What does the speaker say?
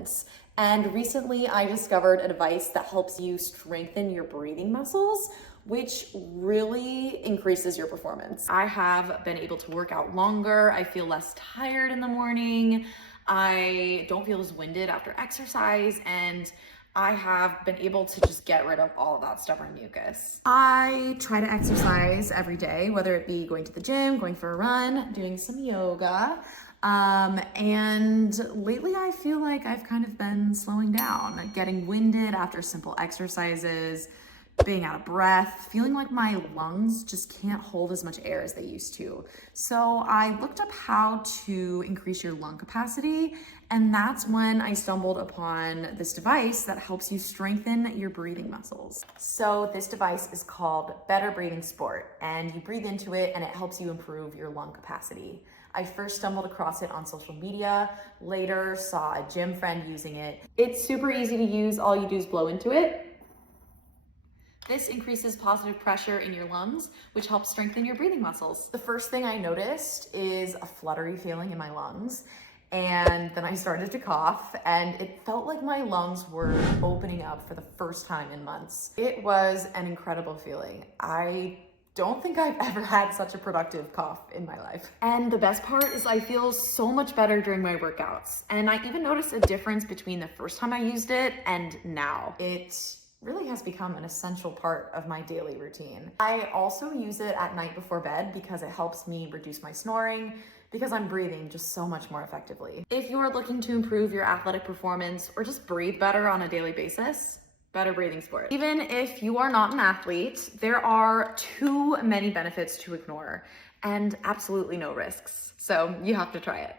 performance. And recently I discovered a device that helps you strengthen your breathing muscles, which really increases your performance. I have been able to work out longer. I feel less tired in the morning. I don't feel as winded after exercise, and I have been able to just get rid of all of that stubborn mucus. I try to exercise every day, whether it be going to the gym, going for a run, doing some yoga. And lately I feel like I've kind of been slowing down, getting winded after simple exercises, being out of breath, feeling like my lungs just can't hold as much air as they used to. So I looked up how to increase your lung capacity, and that's when I stumbled upon this device that helps you strengthen your breathing muscles. So this device is called Better Breathing Sport, and you breathe into it and it helps you improve your lung capacity. I first stumbled across it on social media, later saw a gym friend using it. It's super easy to use. All you do is blow into it. This increases positive pressure in your lungs, which helps strengthen your breathing muscles. The first thing I noticed is a fluttery feeling in my lungs, and then I started to cough, and it felt like my lungs were opening up for the first time in months. It was an incredible feeling. I don't think I've ever had such a productive cough in my life. And the best part is I feel so much better during my workouts. And I even noticed a difference between the first time I used it and now. It really has become an essential part of my daily routine. I also use it at night before bed because it helps me reduce my snoring, because I'm breathing just so much more effectively. If you're looking to improve your athletic performance or just breathe better on a daily basis, Better Breathing Sport. Even if you are not an athlete, there are too many benefits to ignore and absolutely no risks. So you have to try it.